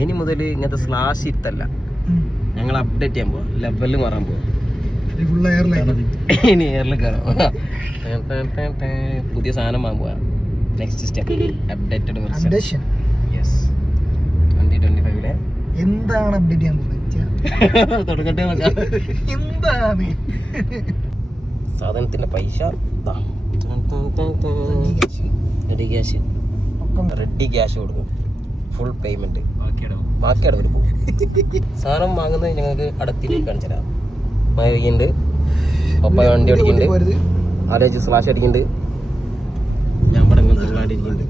ഇനി മുതൽ ഇങ്ങനത്തെ സ്ലാഷ് ഇത്തല്ല, ഞങ്ങൾ അപ്ഡേറ്റ് ചെയ്യാൻ പോവാം, ലെവലിൽ മാറാൻ പോവാം. ഇനി എയറിൽ കയറാം. പുതിയ സാധനം വാങ്ങാൻ പോവാ. Next step updated version. Yes 2025 എന്താണ് അപ്ഡേറ്റ് ചെയ്യാൻ പോകുന്നത്? തുടങ്ങട്ടെ നോക്കാം. എന്താണ് സാധനത്തിന്റെ പൈസ? റെഡി ക്യാഷ് കൊടുക്കും, ഫുൾ പേയ്മെന്റ്, ബാക്കി അവിടെ പോകും. സാധനം വാങ്ങുന്നത് ഞങ്ങൾക്ക് അടുത്തിൽ കാണിച്ചു തരാം. മഴ പെയ്യുന്നുണ്ട്, പപ്പായ വണ്ടി അടിക്കുന്നുണ്ട്, ആലോചിച്ച് സ്ലാഷ് അടിക്കുന്നുണ്ട്, ഞാൻ പടങ്ങൾ തുള്ളാടിക്കുന്നുണ്ട്.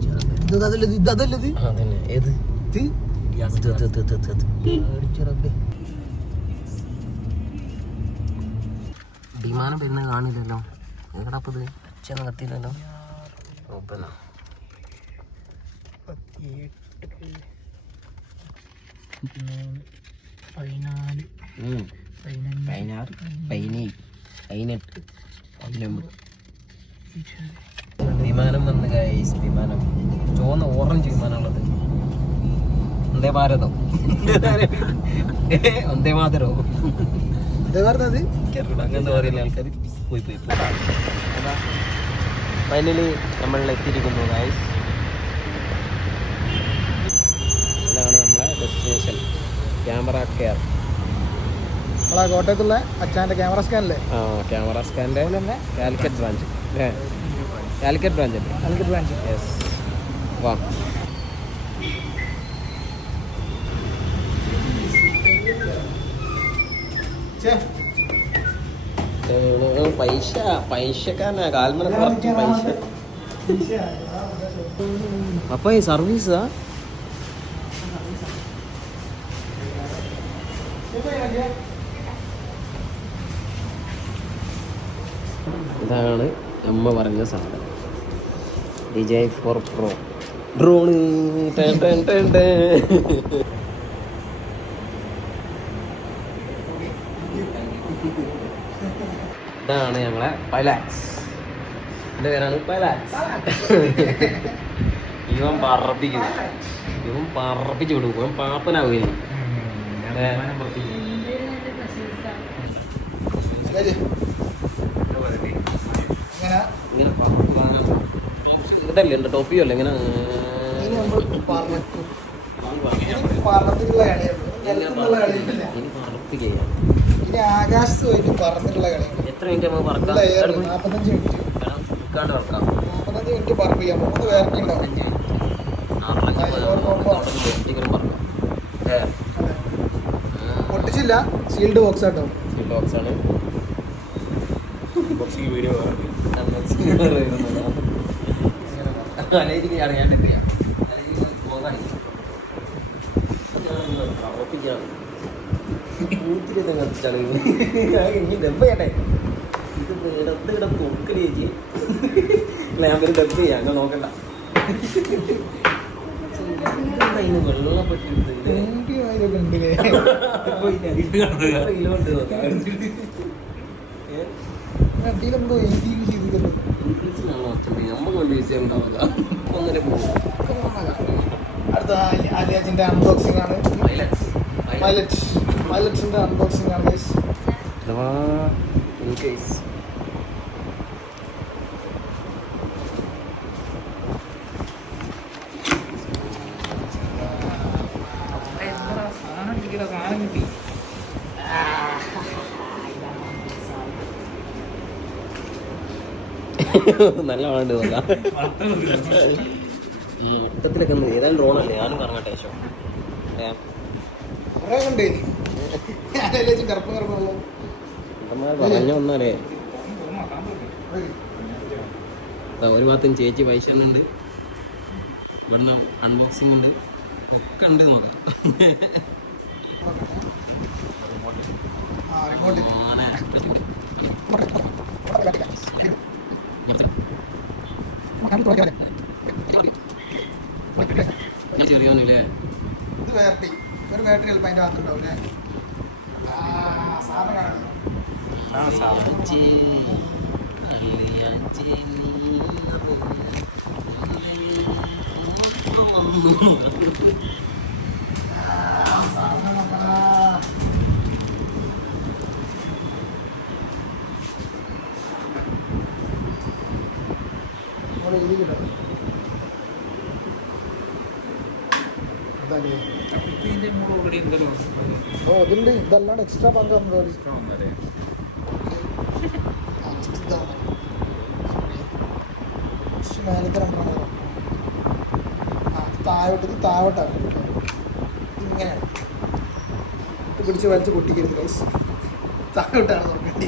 ഏത് വിമാനം പിന്നെ കാണില്ലല്ലോ, എങ്ങടപ്പത് അച്ഛനും കത്തിയില്ലല്ലോ. ഓപ്പനാ 18 വിമാനം വന്ന് ഗൈസ്. വിമാനം ചുവന്ന ഓറഞ്ച് വിമാനമുള്ളത്. വന്ദേ ഭാരതോ വന്ദേ മാതരോ അങ്ങനത്തെ പറയില്ല ആൾക്കാർ. പോയി ഫൈനലി നമ്മൾ എത്തിയിരിക്കുന്നു ഗൈസ്. ഇതാണ് നമ്മളെ ഡെസ്റ്റിനേഷൻ, ക്യാമറ കെയർ. നമ്മളെ കോട്ടയത്തുള്ള അച്ഛൻ്റെ ക്യാമറ സ്കാനല്ലേ? ആ, ക്യാമറ സ്കാൻ്റെ കാലിക്കറ്റ് ബ്രാഞ്ച്. കാലിക്കറ്റ് ബ്രാഞ്ച് അല്ലേ? കാലിക്കറ്റ് ബ്രാഞ്ച്. യെസ്, വാ. പൈസക്കാരനാ കാൽമന കുറച്ച് പൈസ. അപ്പൊ ഈ സർവീസാ? ഇതാണ് അമ്മ പറഞ്ഞ സാധനം, DJI 4 Pro ഡ്രോണ്. ഇതാണ് ഞങ്ങളെ പൈലാക്സ്. എൻ്റെ പേരാണ് പൈലാക്സ്. ഇവൻ പറപ്പിച്ചു വിടും, ഇവൻ പാപ്പനാവുകയും. ഇങ്ങനെ ഇതല്ലേ ഉണ്ട് ടോപ്പിയോ അല്ലേ ഇങ്ങനെ ആകാശത്ത് പോയിട്ട് പറന്നിട്ടുള്ള കളിയാണ്. എത്ര മിനിറ്റ് നമുക്ക് പറക്കാം? 45 മിനിറ്റ് പറക്കാം. 45 മിനിറ്റ് പറപ്പിക്കാം. 3 പേർക്ക് ഉണ്ടാവും. പൊട്ടിച്ചില്ല, സീൽഡ് ബോക്സ് ആട്ടോ. സീൽഡ് ബോക്സ് ആണ്. വീഡിയോ തൊക്കല് ചേച്ചി ക്ലാമ്പിൽ ഡബ് ചെയ്യാം, അങ്ങനെ നോക്കണ്ട. അടുത്ത ആലിയാജിന്റെ അൺബോക്സിംഗ് ആണ്. പൈലറ്റിന്റെ അൺബോക്സിംഗ് ആണ്. നല്ല വേണ്ട നോക്കാം. മൊത്തത്തിലൊക്കെ ഏതായാലും ഡ്രോണല്ലേ, ഞാനും കറങ്ങട്ടെ. ശേഷം പറഞ്ഞ ഒന്നല്ലേ. ഒരു ഭാഗത്തും ചേച്ചി പൈസ ഉണ്ട്, ഇവിടുന്ന് അൺബോക്സിംഗ് ഉണ്ട്, ഒക്കെ ഉണ്ട്. നോക്കാം. ചെറിയൊന്നുമില്ലേ? ഒരു ബാറ്ററി ചിലപ്പോൾ അതിൻ്റെ അകത്തുണ്ടാവില്ലേ? ഓ അതുണ്ട്, ഇതല്ലാണ്ട് എക്സ്ട്രാ പങ്ക് വന്നത് മേലത്തെ രണ്ടെണ്ണം താഴോട്ടാണ് ഇങ്ങനെയാണ് പിടിച്ച് വലിച്ച് പൊട്ടിക്കരുത് ഗൈസ്. താഴോട്ടാണ് നോക്കേണ്ടത്.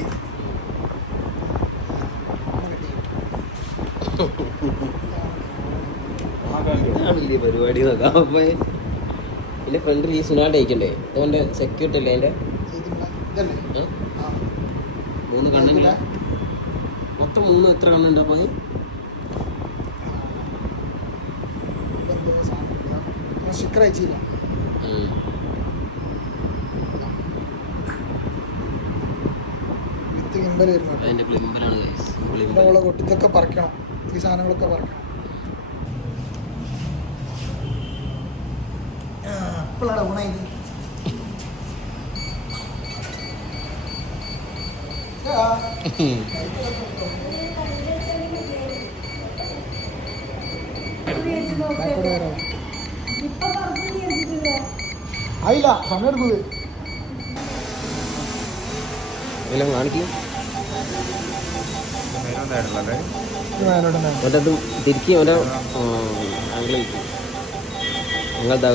പരിപാടി നോക്കാം. അപ്പൊ ഇതിന്റെ ഫ്രണ്ടിൽ ഈ സുനാണ്ട് അയക്കണ്ടേ? അതുകൊണ്ട് സെക്യൂരിറ്റി അല്ലേ അതിന്റെ? മൂന്ന് കണ്ണില്ല, മൊത്തം മൂന്ന് എത്ര കണ്ണുണ്ട്? അപ്പൊ സ്റ്റിക്കർ അയച്ചില്ല. അതിന്റെ ക്ലിമ്പലാണ് ഇതൊക്കെ പറിക്കണം, ഈ സാധനങ്ങളൊക്കെ പറിക്കണം. ഇപ്പോഴാണ് ഊണായി. ആയില്ല, സമയം എടുക്കുന്നത് എല്ലാം കാണിക്കും. മറ്റത് തിരിക്കും ഓരോ ആംഗിൾ ഞങ്ങൾ ദാ